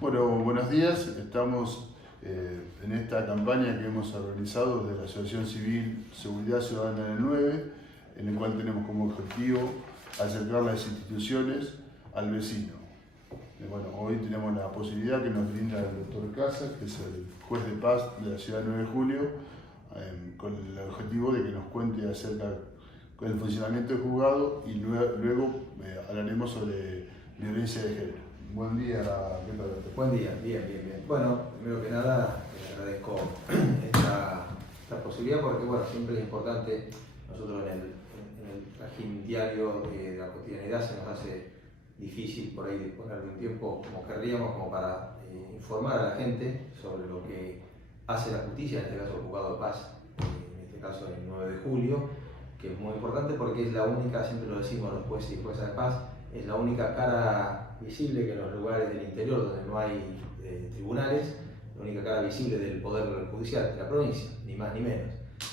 Bueno, buenos días. Estamos en esta campaña que hemos organizado desde la Asociación Civil Seguridad Ciudadana del 9, en el cual tenemos como objetivo acercar las instituciones al vecino. Bueno, hoy tenemos la posibilidad que nos brinda el doctor Casas, que es el juez de paz de la ciudad de 9 de julio, con el objetivo de que nos cuente acerca del funcionamiento del juzgado y luego hablaremos sobre violencia de género. Buen día, ¿qué tal? Buen día, bien. Bueno, primero que nada, agradezco esta posibilidad porque, bueno, siempre es importante, nosotros en el trajín diario de la cotidianidad se nos hace difícil por ahí disponer un tiempo como querríamos, como para informar a la gente sobre lo que hace la justicia, en este caso el juzgado de paz, en este caso el 9 de julio, que es muy importante porque es la única, siempre lo decimos los jueces y juezas de paz, es la única cara visible que en los lugares del interior donde no hay tribunales, la única cara visible del Poder Judicial de la provincia, ni más ni menos.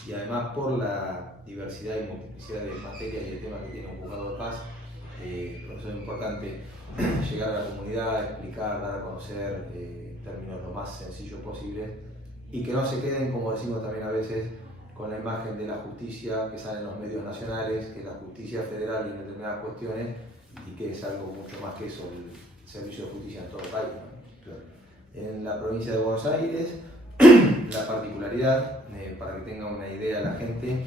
Y además por la diversidad y multiplicidad de materias y de temas que tiene un juzgado de paz, por eso es importante llegar a la comunidad, explicar, dar a conocer en términos lo más sencillos posibles y que no se queden, como decimos también a veces, con la imagen de la justicia que sale en los medios nacionales, que es la justicia federal en determinadas cuestiones, y que es algo mucho más que eso, el servicio de justicia en todo el país, ¿no? Claro. En la provincia de Buenos Aires, la particularidad, para que tenga una idea la gente,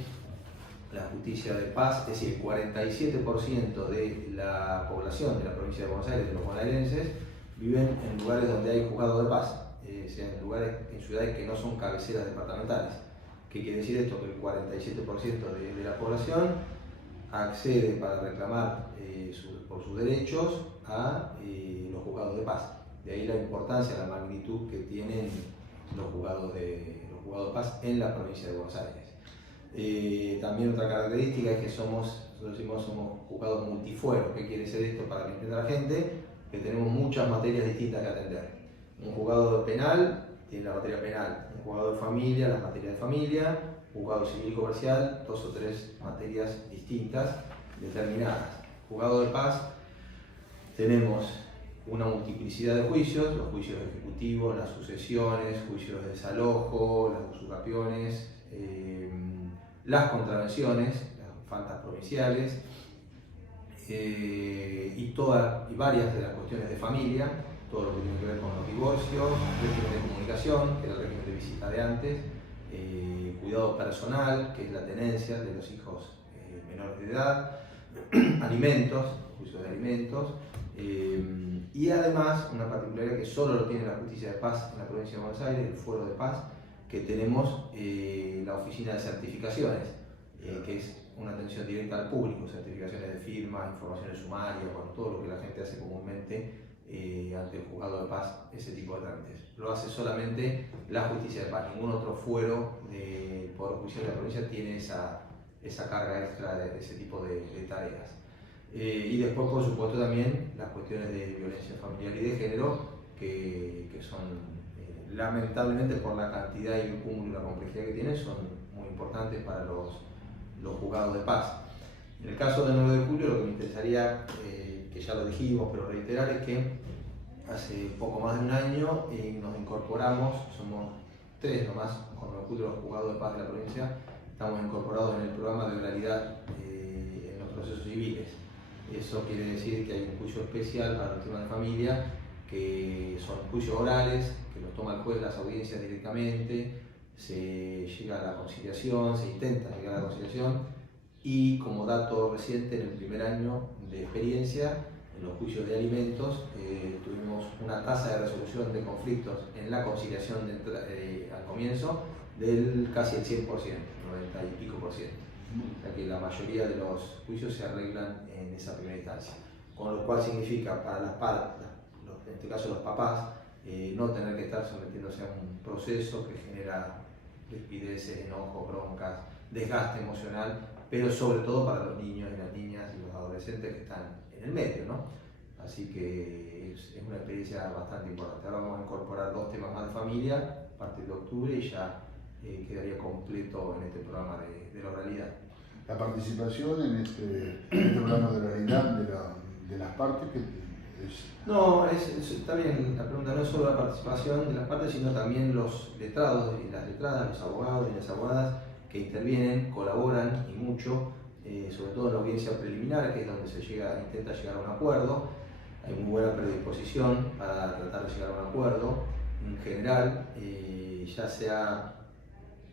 la justicia de paz, es decir, el 47% de la población de la provincia de Buenos Aires, de los bonaerenses, viven en lugares donde hay juzgado de paz, o sea, en ciudades que no son cabeceras departamentales. ¿Qué quiere decir esto? Que el 47% de la población accede para reclamar por sus derechos a los juzgados de paz. De ahí la importancia, la magnitud que tienen los juzgados de paz en la provincia de Buenos Aires. También otra característica es que nosotros decimos somos juzgados multifueros. ¿Qué quiere decir esto para que entienda la gente? Que tenemos muchas materias distintas que atender. Un juzgado penal tiene la materia penal, un juzgado de familia, las materias de familia, juzgado civil y comercial, 2 o 3 materias distintas determinadas. Juzgado de paz tenemos una multiplicidad de juicios, los juicios ejecutivos, las sucesiones, juicios de desalojo, las usurpaciones, las contravenciones, las faltas provinciales y varias de las cuestiones de familia, todo lo que tiene que ver con los divorcios, régimen de comunicación, que era el régimen de visita de antes, cuidado personal, que es la tenencia de los hijos menores de edad, alimentos, juicios de alimentos, y además una particularidad que solo lo tiene la Justicia de Paz en la provincia de Buenos Aires, el Fuero de Paz, que tenemos la oficina de certificaciones, que es una atención directa al público, certificaciones de firma, informaciones sumarias, bueno, todo lo que la gente hace comúnmente ante el juzgado de paz, ese tipo de trámites. Lo hace solamente la Justicia de Paz, ningún otro fuero del Poder Judicial de la provincia tiene esa carga extra de ese tipo de tareas. Y después, por supuesto, también las cuestiones de violencia familiar y de género, que son, lamentablemente, por la cantidad y el cúmulo y la complejidad que tienen, son muy importantes para los juzgados de paz. En el caso del 9 de julio, lo que me interesaría, que ya lo dijimos, pero reiterar, es que hace poco más de un año nos incorporamos, somos 3 nomás, con los juzgados de paz de la provincia, estamos incorporados en el programa de oralidad en los procesos civiles. Eso quiere decir que hay un juicio especial para los temas de familia, que son juicios orales, que los toma el juez, las audiencias directamente, se llega a la conciliación, se intenta llegar a la conciliación, y como dato reciente, en el primer año de experiencia, en los juicios de alimentos, tuvimos una tasa de resolución de conflictos en la conciliación al comienzo del casi el 100%, 90 y pico %. O sea que la mayoría de los juicios se arreglan en esa primera instancia, con lo cual significa para las partes, en este caso los papás, no tener que estar sometiéndose a un proceso que genera rispideces, enojos, broncas, desgaste emocional, pero sobre todo para los niños y las niñas y los adolescentes que están en el medio, ¿no? Así que es una experiencia bastante importante. Ahora vamos a incorporar 2 temas más de familia a partir de octubre y ya quedaría completo en este programa de la oralidad. La participación en este programa de oralidad de las partes, No, está bien, la pregunta no es solo la participación de las partes, sino también los letrados y las letradas, los abogados y las abogadas que intervienen, colaboran y mucho, sobre todo en la audiencia preliminar, que es donde se intenta llegar a un acuerdo. Hay muy buena predisposición para tratar de llegar a un acuerdo. En general, ya se ha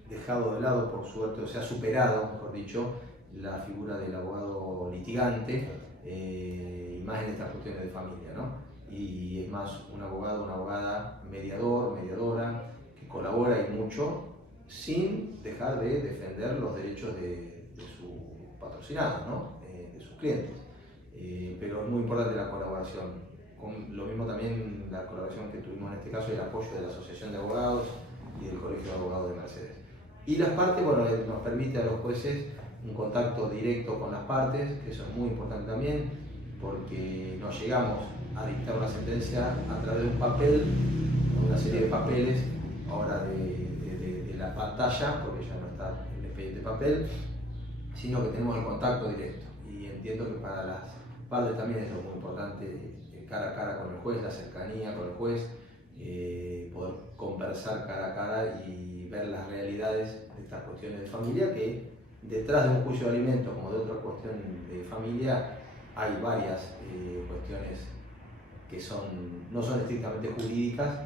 dejado de lado, por suerte, o se ha superado, mejor dicho, la figura del abogado litigante, y más en estas cuestiones de familia, ¿no? Y es más un abogado, una abogada mediador, mediadora, que colabora y mucho, sin dejar de defender los derechos de sus patrocinados, ¿no? De sus clientes. Pero es muy importante la colaboración. Lo mismo también la colaboración que tuvimos en este caso y el apoyo de la Asociación de Abogados y del Colegio de Abogados de Mercedes. Y las partes, bueno, nos permite a los jueces un contacto directo con las partes, que eso es muy importante también, porque no llegamos a dictar una sentencia a través de un papel, una serie de papeles, ahora de la pantalla, porque ya no está el expediente de papel, sino que tenemos el contacto directo. Y entiendo que para las partes también es lo muy importante, cara a cara con el juez, la cercanía con el juez, poder conversar cara a cara y ver las realidades de estas cuestiones de familia, que detrás de un juicio de alimentos como de otra cuestión de familia hay varias cuestiones que no son estrictamente jurídicas,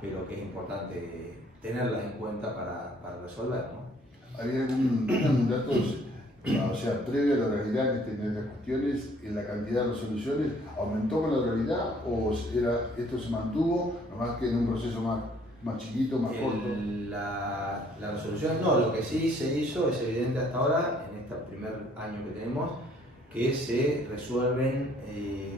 pero que es importante tenerlas en cuenta para resolver, ¿no? ¿Había algún dato, o sea, previo a la realidad que estas cuestiones, en la cantidad de resoluciones, aumentó con la realidad o esto se mantuvo, nomás que en un proceso más chiquito, más corto? La resolución, no, lo que sí se hizo es evidente hasta ahora, en este primer año que tenemos, que se resuelven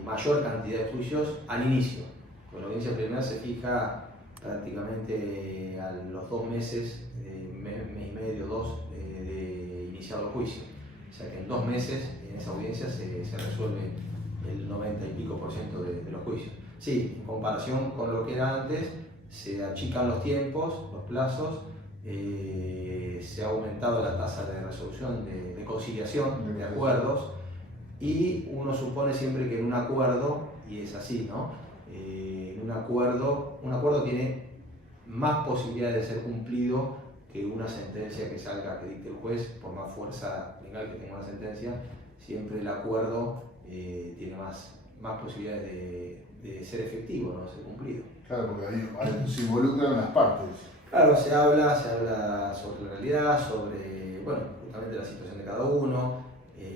mayor cantidad de juicios al inicio. Con la audiencia preliminar se fija prácticamente a los 2 meses, mes y medio, 2, de iniciado el juicio. O sea que en 2 meses en esa audiencia se resuelve el 90 y pico % de los juicios. Sí, en comparación con lo que era antes, se achican los tiempos, los plazos, se ha aumentado la tasa de resolución, de conciliación, de acuerdos, y uno supone siempre que en un acuerdo, y es así, ¿no? En un acuerdo tiene más posibilidades de ser cumplido que una sentencia que salga, que dicte el juez, por más fuerza legal que tenga una sentencia. Siempre el acuerdo tiene más posibilidades de ser efectivo, ¿no? De ser cumplido. Claro, porque ahí se involucran las partes. Claro, se habla sobre la realidad, sobre, bueno, justamente la situación de cada uno,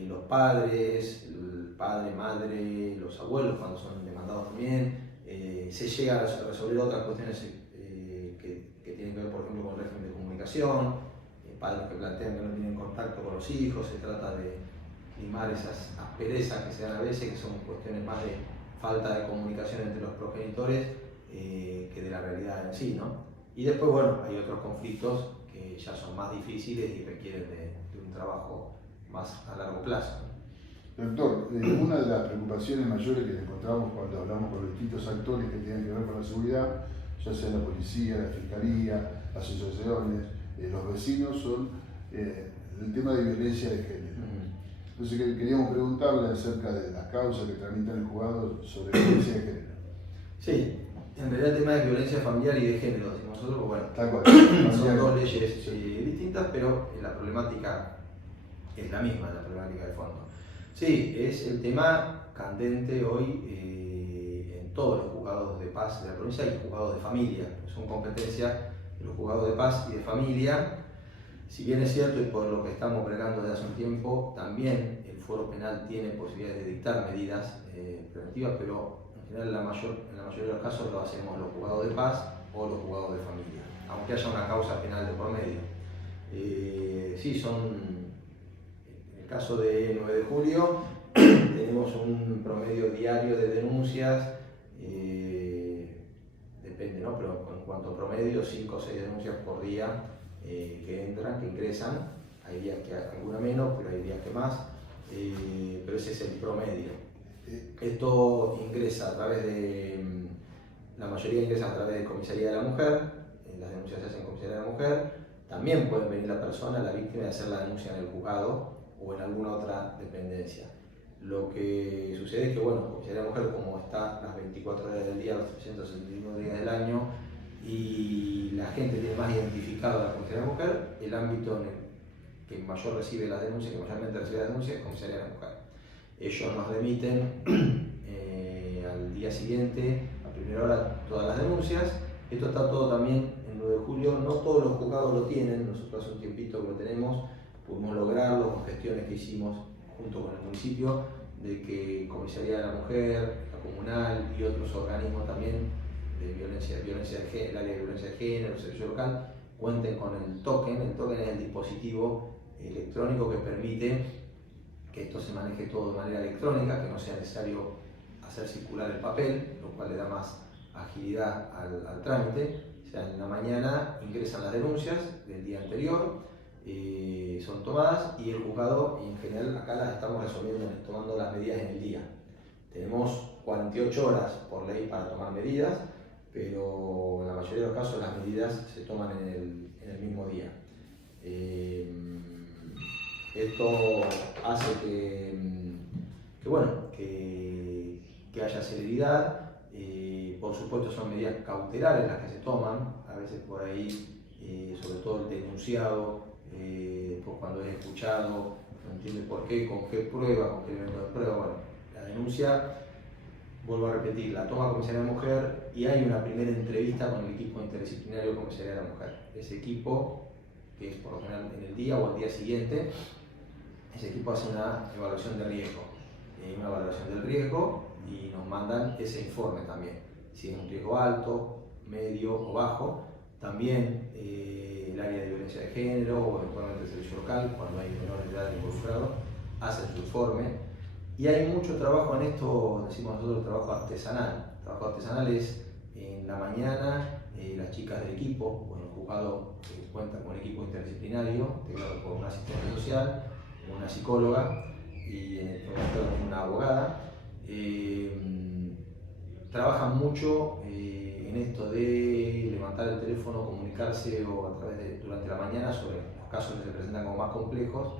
los padres, el padre, madre, los abuelos cuando son demandados también. Se llega a resolver otras cuestiones que tienen que ver, por ejemplo, con el régimen de comunicación, padres que plantean que no tienen contacto con los hijos. Se trata de limar esas asperezas que se dan a veces, que son cuestiones más de falta de comunicación entre los progenitores que de la realidad en sí, ¿no? Y después, bueno, hay otros conflictos que ya son más difíciles y requieren de un trabajo más a largo plazo. Doctor, una de las preocupaciones mayores que encontramos cuando hablamos con los distintos actores que tienen que ver con la seguridad, ya sea la policía, la fiscalía, las asociaciones, los vecinos, son el tema de violencia de género. Entonces queríamos preguntarle acerca de las causas que tramitan el juzgado sobre violencia de género. Sí, en realidad el tema de violencia familiar y de género, decimos nosotros, bueno, son 2 leyes distintas, pero la problemática es la misma, la problemática de fondo. Sí, es el tema candente hoy en todos los juzgados de paz de la provincia y juzgados de familia, que son competencias de los juzgados de paz y de familia. Si bien es cierto, y por lo que estamos bregando desde hace un tiempo, también el fuero penal tiene posibilidades de dictar medidas preventivas, pero en general en la mayoría de los casos lo hacemos los juzgados de paz o los juzgados de familia, aunque haya una causa penal de por medio. Sí, en el caso de 9 de julio tenemos un promedio diario de denuncias, depende, ¿no? Pero en cuanto a promedio, 5 o 6 denuncias por día que ingresan. Hay días que alguna menos, pero hay días que más, pero ese es el promedio. Esto ingresa a través la mayoría ingresa a través de Comisaría de la Mujer, las denuncias se hacen en Comisaría de la Mujer. También pueden venir la persona, la víctima, y hacer la denuncia en el juzgado o en alguna otra dependencia. Lo que sucede es que, bueno, Comisaría de la Mujer, como está las 24 horas del día, los 365 días del año, y la gente tiene más identificado a la Comisaría de la Mujer, el ámbito en el que mayor recibe las denuncias, que mayormente recibe las denuncias, es Comisaría de la Mujer. Ellos nos remiten al día siguiente, a primera hora, todas las denuncias. Esto está todo también en 9 de julio, no todos los juzgados lo tienen, nosotros hace un tiempito que lo tenemos, pudimos lograrlo con gestiones que hicimos junto con el municipio, de que Comisaría de la Mujer, la Comunal y otros organismos también de violencia de género, el área de violencia de género, el servicio local, cuenten con el token. El token es el dispositivo electrónico que permite que esto se maneje todo de manera electrónica, que no sea necesario hacer circular el papel, lo cual le da más agilidad al trámite. O sea, en la mañana ingresan las denuncias del día anterior, son tomadas y el juzgado, y en general acá las estamos resolviendo, tomando las medidas en el día. Tenemos 48 horas por ley para tomar medidas, pero en la mayoría de los casos las medidas se toman en el mismo día. Esto hace que haya celeridad. Por supuesto son medidas cautelares las que se toman, a veces por ahí, sobre todo el denunciado, después cuando es escuchado, no entiende por qué, con qué prueba, con qué elemento de prueba. Bueno, la denuncia, vuelvo a repetir, la toma Comisaría de la Mujer y hay una primera entrevista con el equipo interdisciplinario de Comisaría de la Mujer. Ese equipo, que es por lo general en el día o al día siguiente, ese equipo hace una evaluación de riesgo. Una valoración del riesgo y nos mandan ese informe también. Si es un riesgo alto, medio o bajo, también el área de violencia de género o eventualmente el servicio local, cuando hay menores de edad involucrados, hace su informe. Y hay mucho trabajo en esto, decimos nosotros, trabajo artesanal. El trabajo artesanal es en la mañana, las chicas del equipo, bueno, el juzgado cuenta con un equipo interdisciplinario, integrado por un asistente social, una psicóloga y en este momento una abogada. Trabajan mucho en esto de levantar el teléfono, comunicarse o a través de, durante la mañana sobre los casos que se presentan como más complejos,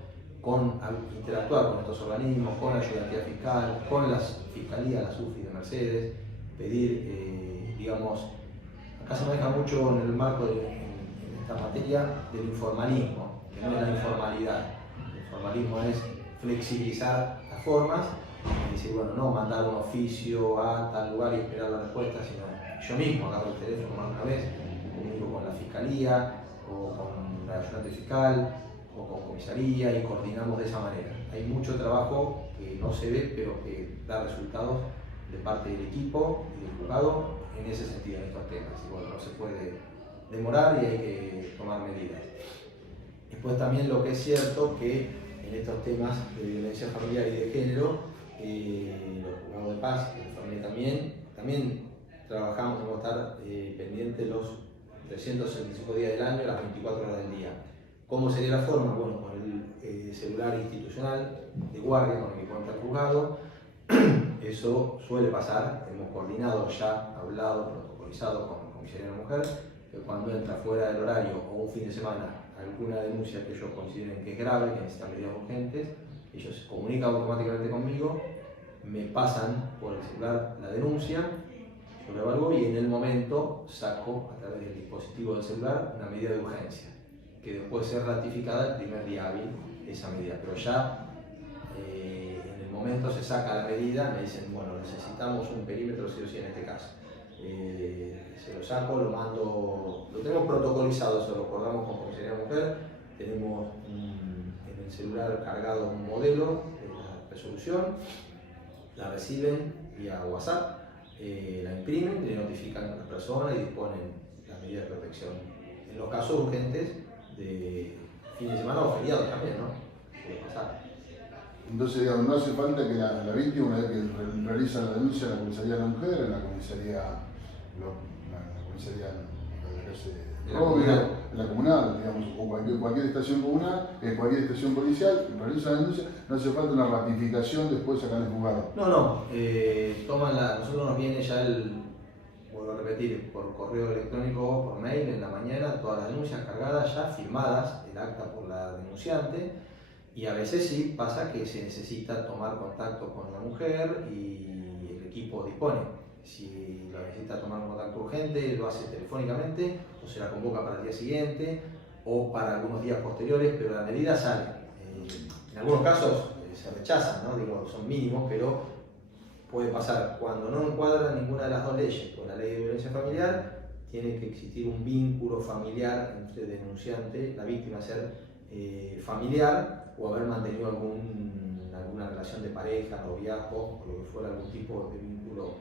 interactuar con estos organismos, con la ayudantía fiscal, con las fiscalías, las UFI de Mercedes, pedir, digamos, acá se maneja mucho en el marco en esta materia del informalismo, que no es la informalidad. El informalismo es flexibilizar las formas y decir, bueno, no mandar un oficio a tal lugar y esperar la respuesta, sino yo mismo agarro el teléfono más de una vez, me comunico con la fiscalía o con la ayudante fiscal o con comisaría y coordinamos de esa manera. Hay mucho trabajo que no se ve, pero que da resultados de parte del equipo y del juzgado en ese sentido, en estos temas. Y bueno, no se puede demorar y hay que tomar medidas. Después también lo que es cierto que en estos temas de violencia familiar y de género, los juzgados de paz y de familia también trabajamos, tenemos que estar pendientes los 365 días del año, las 24 horas del día. ¿Cómo sería la forma? Bueno, con el celular institucional de guardia con el que cuenta el juzgado. Eso suele pasar, hemos coordinado ya, hablado, protocolizado con Comisaría de la Mujer, que cuando entra fuera del horario o un fin de semana alguna denuncia que ellos consideren que es grave, que necesita medidas urgentes, ellos se comunican automáticamente conmigo, me pasan por el celular la denuncia, yo lo evalúo y en el momento saco a través del dispositivo del celular una medida de urgencia, que después ser ratificada el primer día hábil esa medida, pero ya en el momento se saca la medida, me dicen, bueno, necesitamos un perímetro sí o sí en este caso. Se lo saco, lo mando, lo tenemos protocolizado, se lo acordamos con Comisaría de la Mujer, tenemos en el celular cargado un modelo de la resolución, la reciben vía WhatsApp, la imprimen, le notifican a la persona y disponen las medidas de protección. En los casos urgentes de fin de semana o feriados también, ¿no? Puede pasar. Entonces, digamos, no hace falta que la víctima, una vez que realiza la denuncia en la Comisaría de la Mujer, en la comisaría en la comunal, digamos, o cualquier estación comunal, cualquier estación policial, realiza la denuncia, no hace falta una ratificación después acá en el juzgado. No, nosotros nos viene ya vuelvo a repetir, por correo electrónico o por mail en la mañana, todas las denuncias cargadas ya, firmadas, el acta por la denunciante, Y a veces sí pasa que se necesita tomar contacto con la mujer y el equipo dispone. Si lo necesita tomar un contacto urgente, lo hace telefónicamente o se la convoca para el día siguiente o para algunos días posteriores, pero la medida sale. En algunos casos se rechazan, ¿no? Digo, son mínimos, pero puede pasar. Cuando no encuadra ninguna de las dos leyes, con la ley de violencia familiar, tiene que existir un vínculo familiar entre el denunciante, la víctima ser familiar o haber mantenido alguna relación de pareja, noviazgo o lo que fuera, algún tipo de vínculo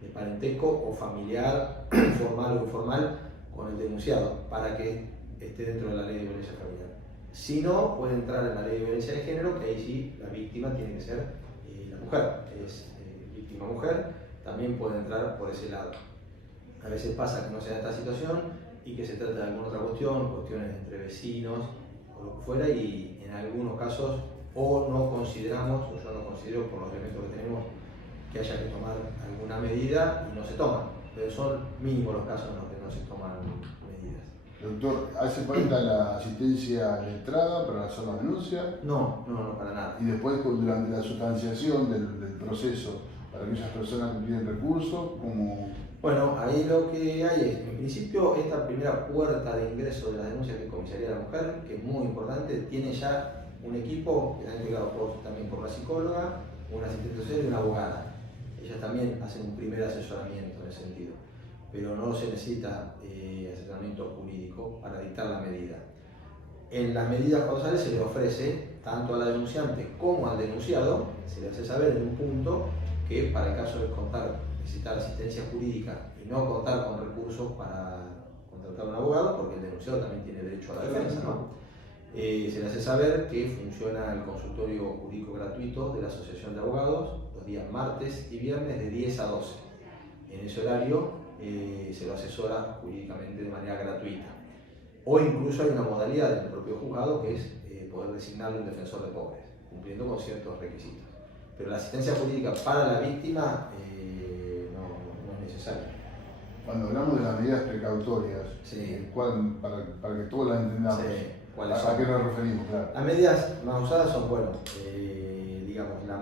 de parentesco o familiar, formal o informal, con el denunciado para que esté dentro de la ley de violencia familiar. Si no, puede entrar en la ley de violencia de género, que ahí sí la víctima tiene que ser la mujer, es víctima mujer, también puede entrar por ese lado. A veces pasa que no se da esta situación y que se trata de alguna otra cuestión, cuestiones entre vecinos o lo que fuera, y en algunos casos o no consideramos, o yo no considero por los elementos que tenemos, que haya que tomar alguna medida y no se toma, pero son mínimos los casos en los que no se toman medidas. Doctor, ¿hace falta la asistencia letrada para hacer la denuncia? No, para nada. Y después, durante la sustanciación del proceso, para aquellas personas que piden recursos, como... Bueno, ahí lo que hay es, en principio, esta primera puerta de ingreso de las denuncias que es Comisaría de la Mujer, que es muy importante, tiene ya un equipo que está integrado también por una psicóloga, una asistente social y una abogada. Ellas también hacen un primer asesoramiento en ese sentido, pero no se necesita asesoramiento jurídico para dictar la medida. En las medidas causales se le ofrece tanto a la denunciante como al denunciado, se le hace saber en un punto que para el caso de necesitar asistencia jurídica y no contar con recursos para contratar a un abogado, porque el denunciado también tiene derecho a la defensa, ¿no? Se le hace saber que funciona el consultorio jurídico gratuito de la Asociación de Abogados los días martes y viernes de 10 a 12. En ese horario se lo asesora jurídicamente de manera gratuita. O incluso hay una modalidad del propio juzgado que es poder designarle un defensor de pobres, cumpliendo con ciertos requisitos. Pero la asistencia jurídica para la víctima no es necesaria. Cuando hablamos de las medidas precautorias, Sí. Para que todos las entendamos, Sí. ¿a qué nos referimos? Claro. Las medidas más usadas son, bueno, digamos, la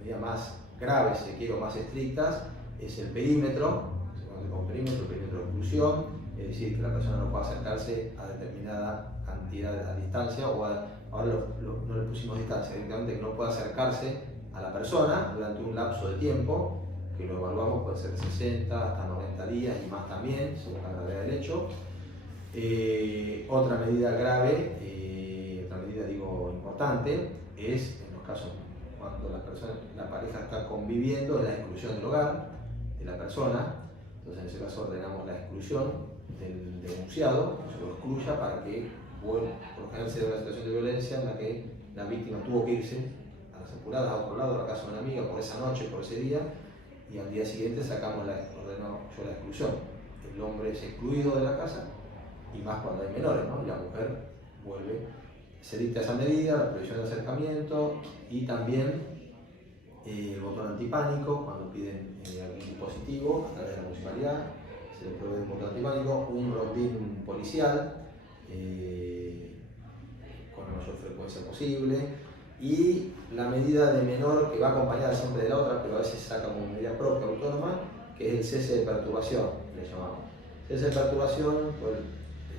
medida más grave, si quiero, más estrictas, es el perímetro, se conoce como perímetro de exclusión, es decir, que la persona no pueda acercarse a determinada cantidad de distancia, o ahora no le pusimos distancia, directamente que no pueda acercarse a la persona durante un lapso de tiempo, que lo evaluamos, puede ser 60 hasta 90 días y más también, según la gravedad del hecho. Otra medida grave, importante, es en los casos cuando la pareja está conviviendo, es la exclusión del hogar de la persona. Entonces en ese caso ordenamos la exclusión del denunciado, se lo excluya para que, por lo general se da una situación de violencia en la que la víctima tuvo que irse a las apuradas a otro lado, a la casa de una amiga, por esa noche, por ese día, y al día siguiente ordeno yo la exclusión. El hombre es excluido de la casa, y más cuando hay menores, ¿no? Y la mujer vuelve, se dicta esa medida, la prohibición de acercamiento y también el botón antipánico cuando piden algún dispositivo a través de la municipalidad, se le provee un botón antipánico, un rondín policial con la mayor frecuencia posible, y la medida de menor que va acompañada siempre de la otra, pero a veces saca como medida propia, autónoma, que es el cese de perturbación, le llamamos. Cese de perturbación, pues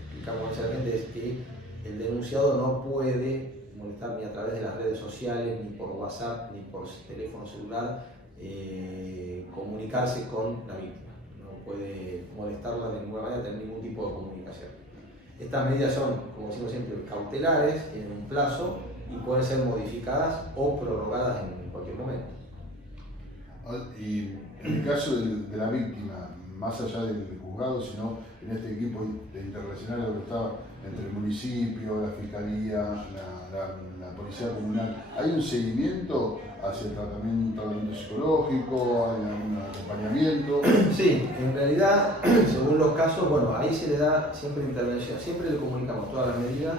explicamos a la gente, es que el denunciado no puede molestar ni a través de las redes sociales, ni por WhatsApp, ni por teléfono celular, comunicarse con la víctima. No puede molestarla de ninguna manera, tener ningún tipo de comunicación. Estas medidas son, como decimos siempre, cautelares, tienen un plazo y pueden ser modificadas o prorrogadas en cualquier momento. Y en el caso de la víctima, más allá del juzgado, sino en este equipo internacional que está entre el municipio, la fiscalía, la policía comunal, ¿hay un seguimiento hacia el tratamiento psicológico? ¿Hay algún acompañamiento? Sí, en realidad, según los casos, bueno, ahí se le da siempre intervención, siempre le comunicamos todas las medidas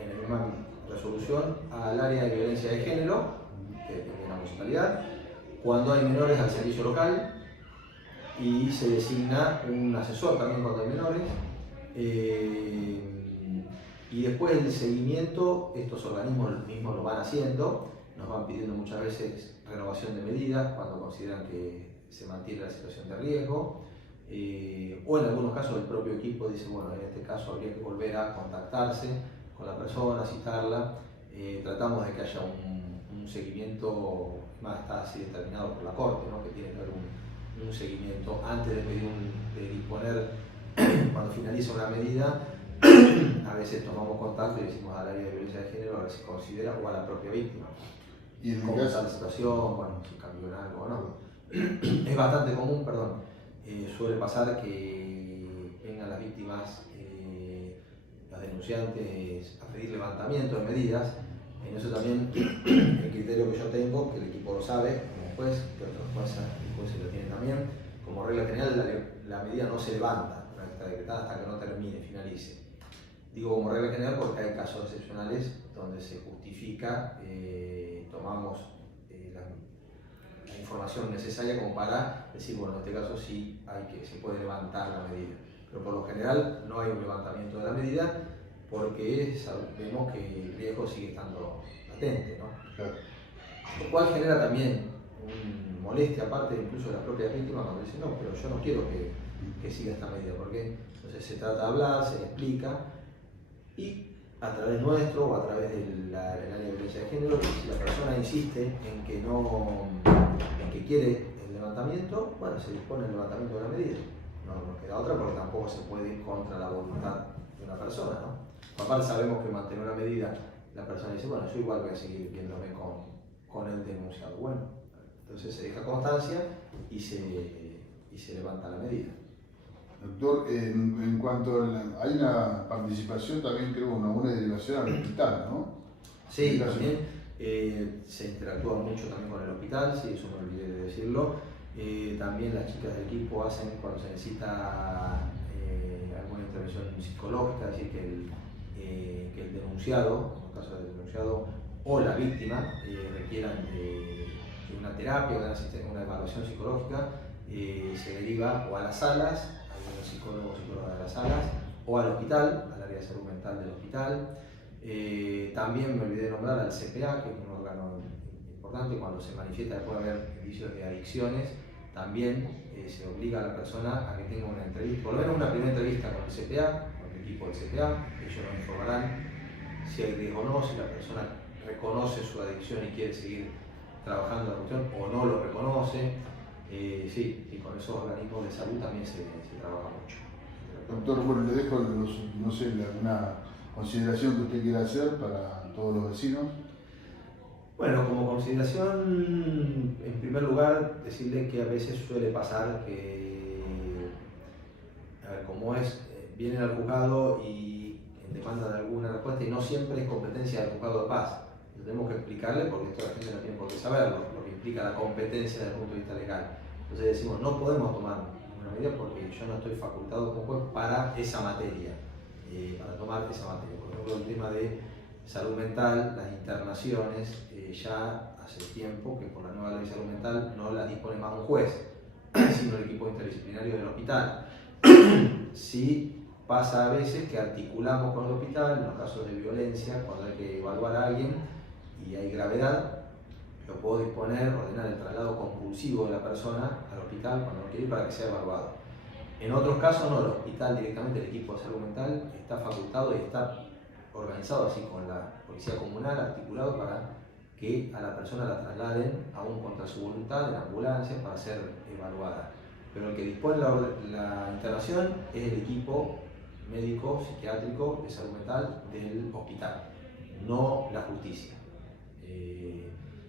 en la misma resolución al área de violencia de género, que es de la municipalidad, cuando hay menores al servicio local, y se designa un asesor también cuando hay menores. Y después el seguimiento, estos organismos mismos lo van haciendo, nos van pidiendo muchas veces renovación de medidas cuando consideran que se mantiene la situación de riesgo, o en algunos casos el propio equipo dice, bueno, en este caso habría que volver a contactarse con la persona, citarla. Tratamos de que haya un seguimiento, más está así determinado por la Corte, ¿no? Que tiene que haber un seguimiento antes de disponer, cuando finaliza una medida. A veces tomamos contacto y decimos al área de violencia de género a ver si considera, o a la propia víctima, Y en cómo está la situación, bueno, si cambió en algo o no. Es bastante común, suele pasar que vengan las víctimas, las denunciantes, a pedir levantamiento de medidas. En eso también el criterio que yo tengo, que el equipo lo sabe, como juez, que otros jueces lo tienen también, como regla general la medida no se levanta, no está decretada hasta que no termine, finalice. Digo como regla general porque hay casos excepcionales donde se justifica, tomamos la información necesaria como para decir, bueno, en este caso sí se puede levantar la medida. Pero por lo general no hay un levantamiento de la medida porque sabemos que el riesgo sigue estando latente, ¿no? Claro. Lo cual genera también molestia, aparte incluso de la propia víctima, cuando dice, no, pero yo no quiero que siga esta medida, porque entonces se trata de hablar, se le explica, y a través nuestro o a través del área de violencia de género, si la persona insiste en que quiere el levantamiento, bueno, se dispone el levantamiento de la medida. No nos queda otra porque tampoco se puede ir contra la voluntad de una persona, ¿no? Aparte sabemos que mantener una medida, la persona dice, bueno, yo igual voy a seguir viéndome con el denunciado. Bueno, entonces se deja constancia y se levanta la medida. Doctor, en cuanto hay una participación también, creo, una derivación al hospital, ¿no? Sí, también se interactúa mucho también con el hospital, sí, eso me olvidé de decirlo. También las chicas del equipo hacen cuando se necesita alguna intervención psicológica, es decir, que el denunciado, en el caso del denunciado, o la víctima requieran de una terapia, una evaluación psicológica, se deriva o a las salas, a los psicólogos o psicólogas de las salas, o al hospital, al área de salud mental del hospital. También me olvidé de nombrar al CPA, que es un órgano importante, cuando se manifiesta que puede haber indicios de adicciones, también se obliga a la persona a que tenga una entrevista, por lo menos una primera entrevista con el CPA, con el equipo del CPA. Ellos nos informarán si hay riesgo o no, si la persona reconoce su adicción y quiere seguir trabajando en la cuestión o no lo reconoce. Sí, y con esos organismos de salud también se trabaja mucho. Doctor, bueno, le dejo, no sé, alguna consideración que usted quiera hacer para todos los vecinos. Bueno, como consideración, en primer lugar, decirle que a veces suele pasar que, a ver, como vienen al juzgado y demandan alguna respuesta y no siempre es competencia del juzgado de paz. Lo tenemos que explicarle porque esto la gente no tiene por qué saberlo, lo que implica la competencia desde el punto de vista legal. Entonces decimos, no podemos tomar ninguna medida porque yo no estoy facultado como juez para esa materia, para tomar esa materia. Por ejemplo, el tema de salud mental, las internaciones, ya hace tiempo que por la nueva ley de salud mental no las dispone más un juez, sino el equipo interdisciplinario del hospital. Sí pasa a veces que articulamos con el hospital en los casos de violencia, cuando hay que evaluar a alguien y hay gravedad, lo puedo disponer, ordenar el traslado compulsivo de la persona al hospital cuando no quiere ir para que sea evaluado. En otros casos no, el hospital directamente, el equipo de salud mental está facultado y está organizado así con la policía comunal, articulado para que a la persona la trasladen aún contra su voluntad en ambulancia para ser evaluada. Pero el que dispone la internación es el equipo médico, psiquiátrico, de salud mental del hospital, no la justicia.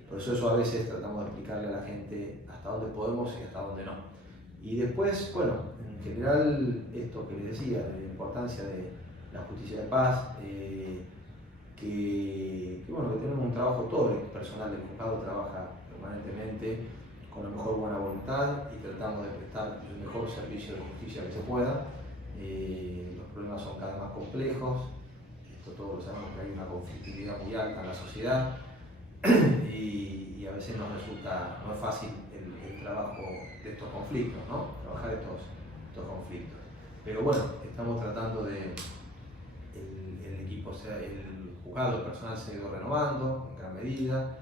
Por eso a veces tratamos de explicarle a la gente hasta dónde podemos y hasta dónde no. Y después, bueno, en general esto que les decía, de la importancia de la justicia de paz, que tenemos un trabajo, todo el personal del juzgado trabaja permanentemente con la mejor buena voluntad y tratamos de prestar el mejor servicio de justicia que se pueda. Los problemas son cada vez más complejos, esto todos lo sabemos, que hay una conflictividad muy alta en la sociedad y a veces no es fácil el trabajo de estos conflictos, ¿no? Trabajar estos conflictos. Pero bueno, estamos tratando de el equipo, el juzgado, el personal se ha ido renovando en gran medida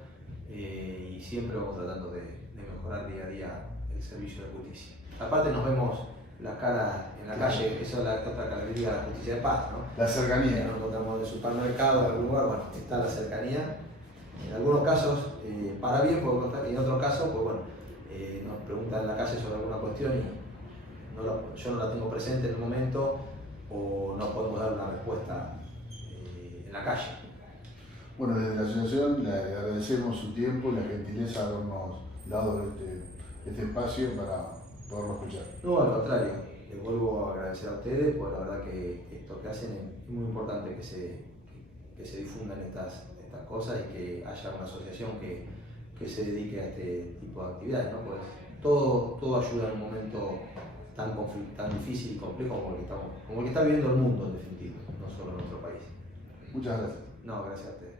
y siempre vamos tratando de mejorar día a día el servicio de justicia. Aparte nos vemos la cara en la calle, eso es la otra característica de la justicia de paz, ¿no? La cercanía. Nos encontramos en el supermercado, en algún lugar, bueno, está la cercanía. En algunos casos, para bien, y en otros casos, pues bueno, nos preguntan en la calle sobre alguna cuestión y yo no la tengo presente en el momento o no podemos dar una respuesta en la calle. Bueno, desde la asociación le agradecemos su tiempo y la gentileza de habernos dado este espacio para poderlo escuchar. No, al contrario, les vuelvo a agradecer a ustedes porque la verdad que esto que hacen es muy importante que se difundan estas cosas y que haya una asociación que se dedique a este tipo de actividades, ¿no? Pues todo ayuda en un momento tan difícil y complejo como el que está viviendo el mundo en definitiva, no solo nuestro país. Muchas gracias. No, gracias a ustedes.